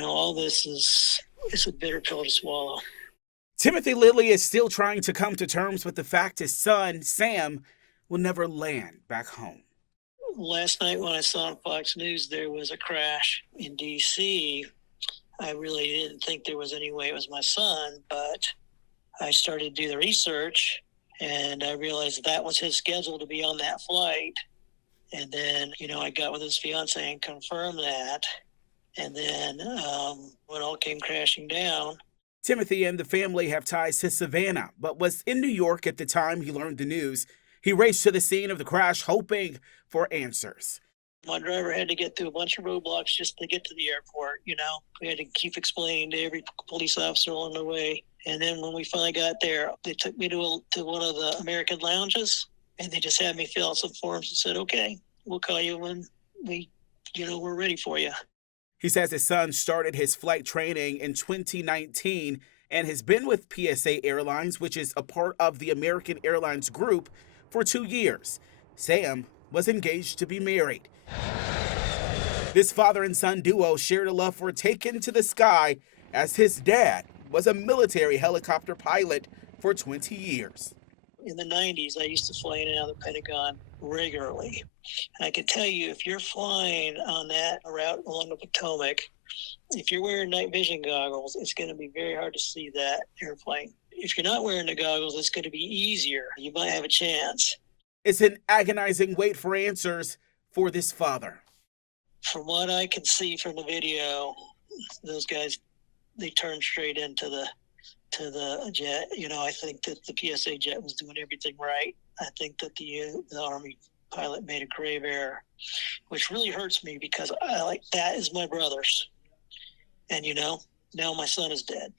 all this it's a bitter pill to swallow. Timothy Lilley is still trying to come to terms with the fact his son, Sam, will never land back home. Last night when I saw on Fox News there was a crash in D.C., I really didn't think there was any way it was my son, but I started to do the research and I realized that was his schedule to be on that flight. And then, I got with his fiance and confirmed that. And then when it all came crashing down, Timothy and the family have ties to Savannah, but was in New York at the time he learned the news. He raced to the scene of the crash, hoping for answers. my driver had to get through a bunch of roadblocks just to get to the airport. We had to keep explaining to every police officer along the way. And then when we finally got there, they took me to one of the American lounges, and they just had me fill out some forms and said, "Okay, we'll call you when we're ready for you." He says his son started his flight training in 2019 and has been with PSA Airlines, which is a part of the American Airlines group, for 2 years. Sam was engaged to be married. This father and son duo shared a love for Taken to the Sky, as his dad was a military helicopter pilot for 20 years. In the 90s, I used to fly in and out of the Pentagon regularly. And I can tell you, if you're flying on that route along the Potomac, if you're wearing night vision goggles, it's going to be very hard to see that airplane. If you're not wearing the goggles, it's going to be easier. You might have a chance. It's an agonizing wait for answers for this father. From what I can see from the video, those guys, they turned straight into the jet. I think that the PSA jet was doing everything right. I think that the Army pilot made a grave error, which really hurts me because that is my brother's. And now my son is dead.